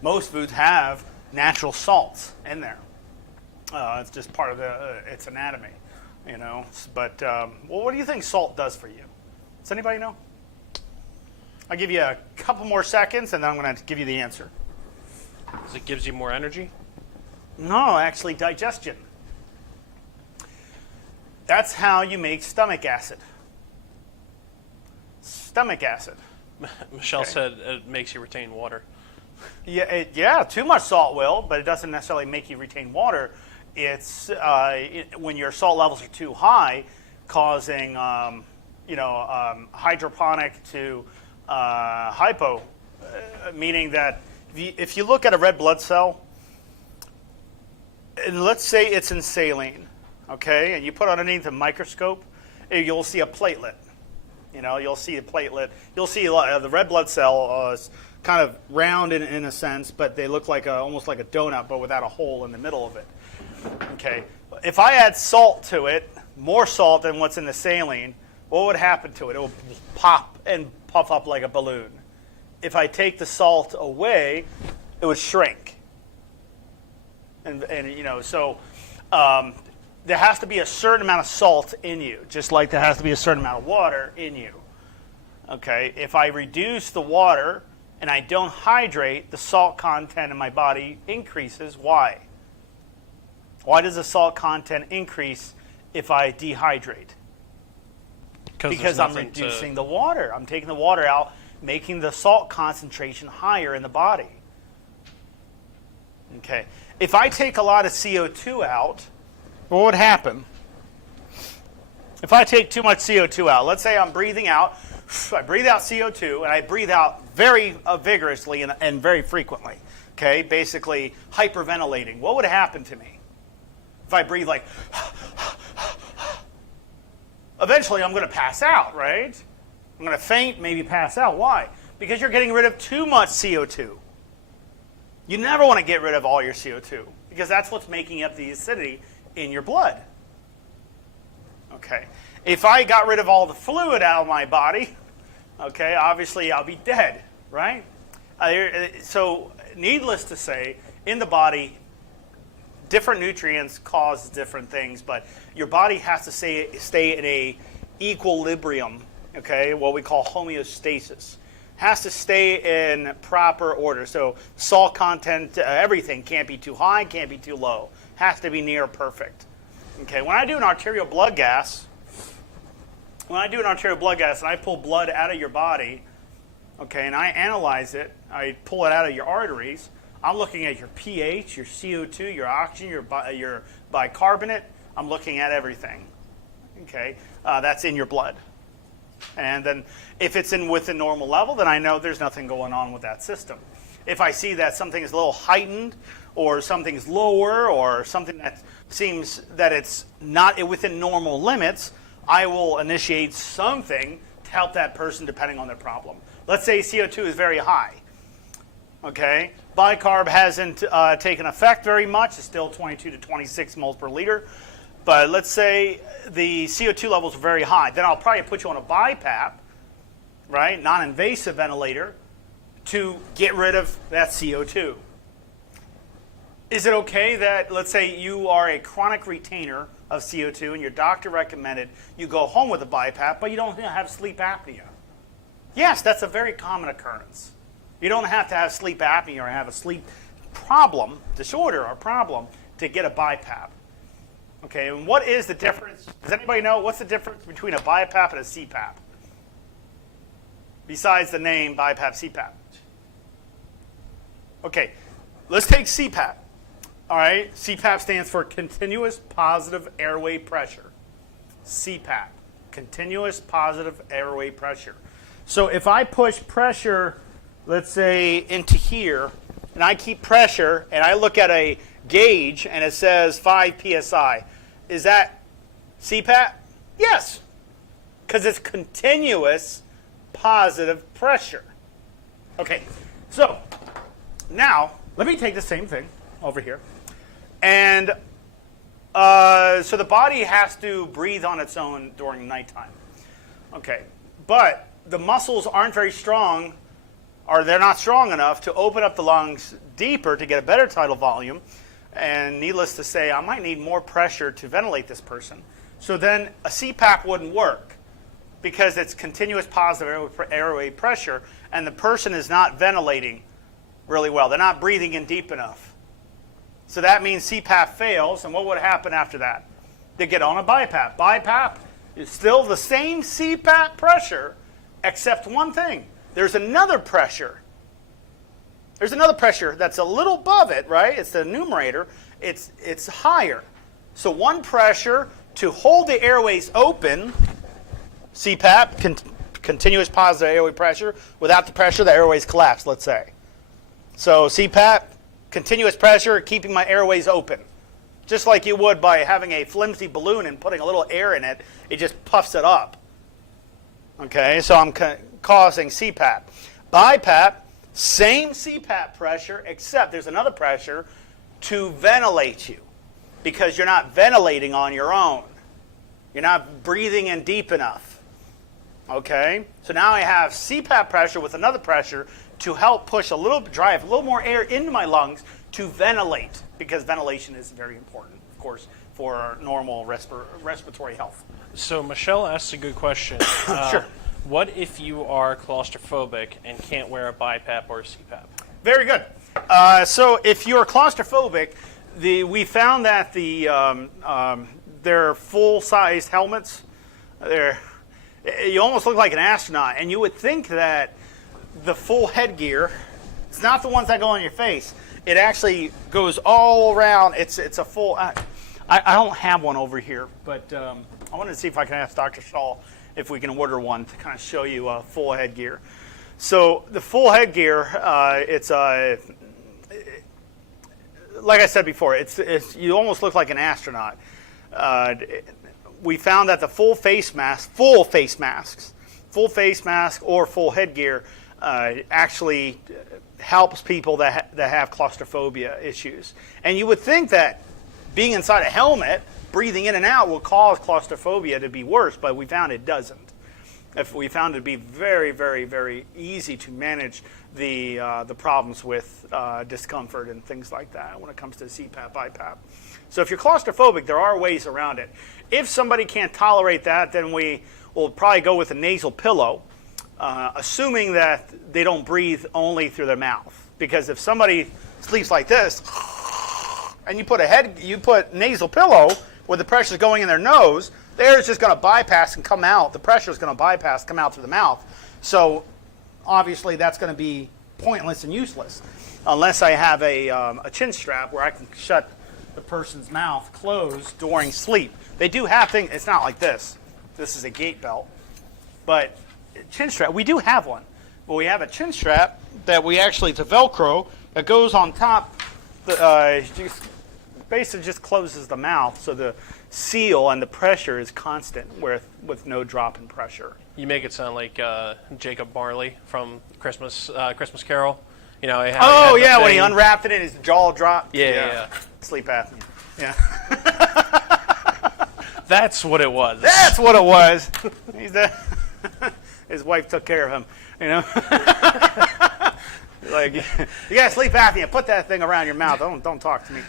most foods have natural salts in there. It's just part of its anatomy, But what do you think salt does for you? Does anybody know? I'll give you a couple more seconds, and then I'm going to give you the answer. Because it gives you more energy? No, actually, digestion. That's how you make stomach acid. Stomach acid. Michelle said it makes you retain water. Yeah, too much salt will, but it doesn't necessarily make you retain water. It's when your salt levels are too high, causing hydroponic to hypo, meaning that if you look at a red blood cell, and let's say it's in saline, okay, and you put it underneath a microscope, you'll see a platelet. You'll see a platelet. You'll see the red blood cell is kind of round in a sense, but they look like almost like a donut, but without a hole in the middle of it. Okay, if I add salt to it, more salt than what's in the saline, what would happen to it? It will pop and puff up like a balloon. If I take the salt away, it would shrink. So there has to be a certain amount of salt in you, just like there has to be a certain amount of water in you. Okay, if I reduce the water and I don't hydrate, the salt content in my body increases. Why? Why does the salt content increase if I dehydrate? Because I'm reducing the water. I'm taking the water out. making the salt concentration higher in the body. Okay. If I take a lot of CO2 out, what would happen? If I take too much CO2 out, let's say I'm breathing out, I breathe out CO2, and I breathe out very vigorously and very frequently, okay, basically hyperventilating. What would happen to me if I breathe like, eventually I'm going to pass out, right? I'm going to faint, maybe pass out. Why? Because you're getting rid of too much CO2. You never want to get rid of all your CO2 because that's what's making up the acidity in your blood. Okay. If I got rid of all the fluid out of my body, okay, obviously I'll be dead, right? So needless to say, in the body, different nutrients cause different things, but your body has to stay in a equilibrium, okay, what we call homeostasis. Has to stay in proper order. So salt content, everything can't be too high, can't be too low. Has to be near perfect. Okay, when I do an arterial blood gas, and I pull blood out of your body, okay, and I analyze it, I pull it out of your arteries, I'm looking at your pH, your CO2, your oxygen, your bicarbonate. I'm looking at everything, okay? That's in your blood. And then if it's within normal level, then I know there's nothing going on with that system. If I see that something is a little heightened or something's lower or something that seems that it's not within normal limits, I will initiate something to help that person depending on their problem. Let's say CO2 is very high. Okay, bicarb hasn't taken effect very much. It's still 22 to 26 moles per liter. But let's say the CO2 levels are very high. Then I'll probably put you on a BiPAP, right, non-invasive ventilator, to get rid of that CO2. Is it okay that, let's say you are a chronic retainer of CO2 and your doctor recommended you go home with a BiPAP, but you don't have sleep apnea? Yes, that's a very common occurrence. You don't have to have sleep apnea or have a sleep problem, disorder or problem, to get a BiPAP. Okay, and what is the difference? Does anybody know what's the difference between a BiPAP and a CPAP? Besides the name BiPAP, CPAP. Okay, let's take CPAP. All right, CPAP stands for Continuous Positive Airway Pressure. CPAP, Continuous Positive Airway Pressure. So if I push pressure, let's say, into here, and I keep pressure, and I look at a gauge, and it says 5 psi, is that CPAP? Yes, because it's continuous positive pressure. Okay, so now let me take the same thing over here. And so the body has to breathe on its own during nighttime. Okay, but the muscles aren't very strong, or they're not strong enough to open up the lungs deeper to get a better tidal volume. And needless to say, I might need more pressure to ventilate this person. So then a CPAP wouldn't work because it's continuous positive airway pressure, and the person is not ventilating really well. They're not breathing in deep enough. So that means CPAP fails, and what would happen after that? They get on a BiPAP. BiPAP is still the same CPAP pressure, except one thing. There's another pressure. There's another pressure that's a little above it, right? It's the numerator. It's higher. So one pressure to hold the airways open, CPAP, continuous positive airway pressure. Without the pressure, the airways collapse, let's say. So CPAP, continuous pressure, keeping my airways open. Just like you would by having a flimsy balloon and putting a little air in it, it just puffs it up. Okay, so I'm causing CPAP. BiPAP, same CPAP pressure, except there's another pressure to ventilate you because you're not ventilating on your own. You're not breathing in deep enough. Okay? So now I have CPAP pressure with another pressure to help drive a little more air into my lungs to ventilate, because ventilation is very important, of course, for normal respiratory health. So Michelle asked a good question. Sure. What if you are claustrophobic and can't wear a BiPAP or a CPAP? Very good. So if you're claustrophobic, we found that they're full-sized helmets. You almost look like an astronaut, and you would think that the full headgear. It's not the ones that go on your face. It actually goes all around. It's a full. I don't have one over here, but I wanted to see if I can ask Dr. Shaw if we can order one to kind of show you full headgear. So the full headgear, it's like I said before, it's you almost look like an astronaut. We found that the full face mask or full headgear actually helps people that have claustrophobia issues. And you would think that being inside a helmet, breathing in and out, will cause claustrophobia to be worse, but we found it doesn't. We found it to be very, very, very easy to manage the problems with discomfort and things like that when it comes to CPAP, BiPAP. So if you're claustrophobic, there are ways around it. If somebody can't tolerate that, then we will probably go with a nasal pillow, assuming that they don't breathe only through their mouth. Because if somebody sleeps like this, and you put nasal pillow where the pressure is going in their nose, the air is just going to bypass and come out. The pressure is going to bypass, come out through the mouth. So obviously that's going to be pointless and useless unless I have a chin strap where I can shut the person's mouth closed during sleep. They do have things. It's not like this. This is a gait belt. But chin strap, we do have one. But we have a chin strap that it's a Velcro that goes on top. Basically just closes the mouth so the seal and the pressure is constant with no drop in pressure. You make it sound like Jacob Marley from Christmas Carol. You know, when he unwrapped it and his jaw dropped. Yeah. Sleep apnea. Yeah. That's what it was. That's what it was. His wife took care of him, you know. Like, you got sleep apnea. Put that thing around your mouth. Don't talk to me.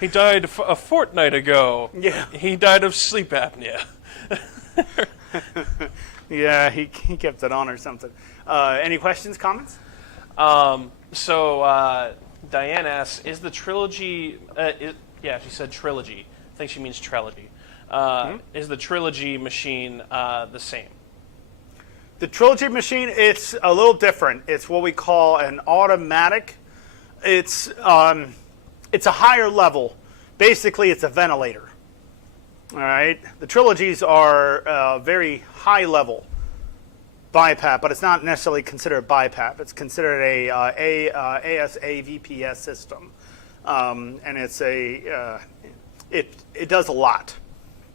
He died a fortnight ago. Yeah. He died of sleep apnea. Yeah, he kept it on or something. Any questions, comments? So Diane asks, is the trilogy... she said trilogy. I think she means trilogy. Is the trilogy machine the same? The trilogy machine, it's a little different. It's what we call an automatic. It's a higher level. Basically, it's a ventilator. All right. The trilogies are very high level BiPAP, but it's not necessarily considered BiPAP. It's considered a ASA/VPS system, and it's it does a lot.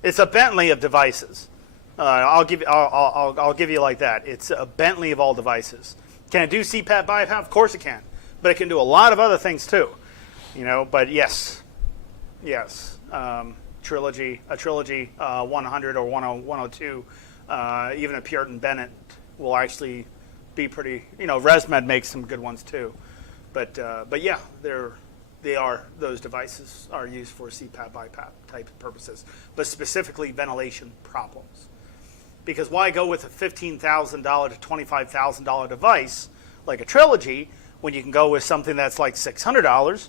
It's a Bentley of devices. I'll give you like that. It's a Bentley of all devices. Can it do CPAP, BiPAP? Of course it can, but it can do a lot of other things too. You know, but yes. A trilogy 100 or 102, even a Puritan Bennett will actually be pretty. You know, ResMed makes some good ones too, but yeah, those devices are used for CPAP, BiPAP type purposes, but specifically ventilation problems. Because why go with a $15,000 to $25,000 device like a trilogy when you can go with something that's like $600,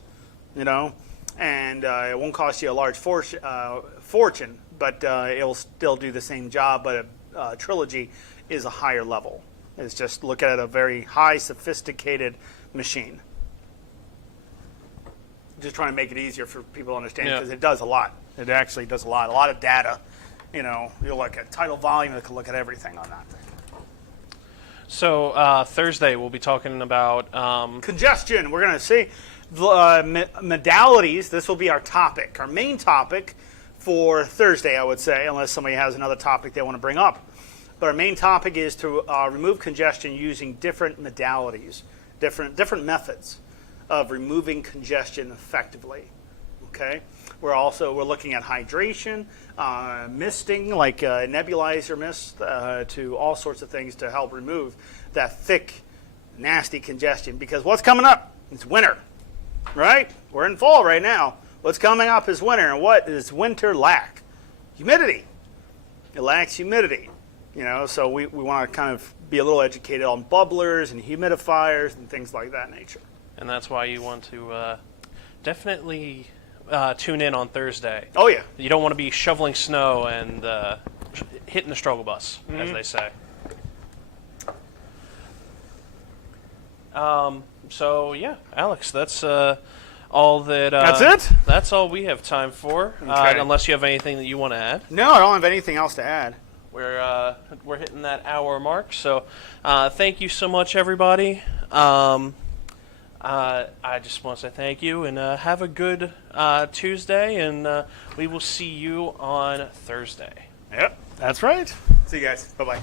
you know, and it won't cost you a large fortune, but it will still do the same job. But a trilogy is a higher level. It's just look at a very high, sophisticated machine. Just trying to make it easier for people to understand because it does a lot. It actually does a lot. A lot of data. You know, you'll look at tidal volume. You can look at everything on that thing. So Thursday we'll be talking about congestion. We're going to see modalities. This will be our topic, our main topic for Thursday, I would say, unless somebody has another topic they want to bring up. But our main topic is to remove congestion using different modalities, different methods of removing congestion effectively. Okay, we're looking at hydration, misting, like nebulizer mist, to all sorts of things to help remove that thick, nasty congestion. Because what's coming up? It's winter, right? We're in fall right now. What's coming up is winter, and what does winter lack? Humidity. It lacks humidity. You know, so we want to kind of be a little educated on bubblers and humidifiers and things like that nature. And that's why you want to definitely tune in on Thursday. Oh, yeah. You don't want to be shoveling snow and hitting the struggle bus, as they say. So yeah, Alex, that's all that. That's it? That's all we have time for. Okay. Unless you have anything that you want to add. No, I don't have anything else to add. We're hitting that hour mark. So thank you so much, everybody. I just want to say thank you and have a good Tuesday, and we will see you on Thursday. Yep, that's right. See you guys. Bye-bye.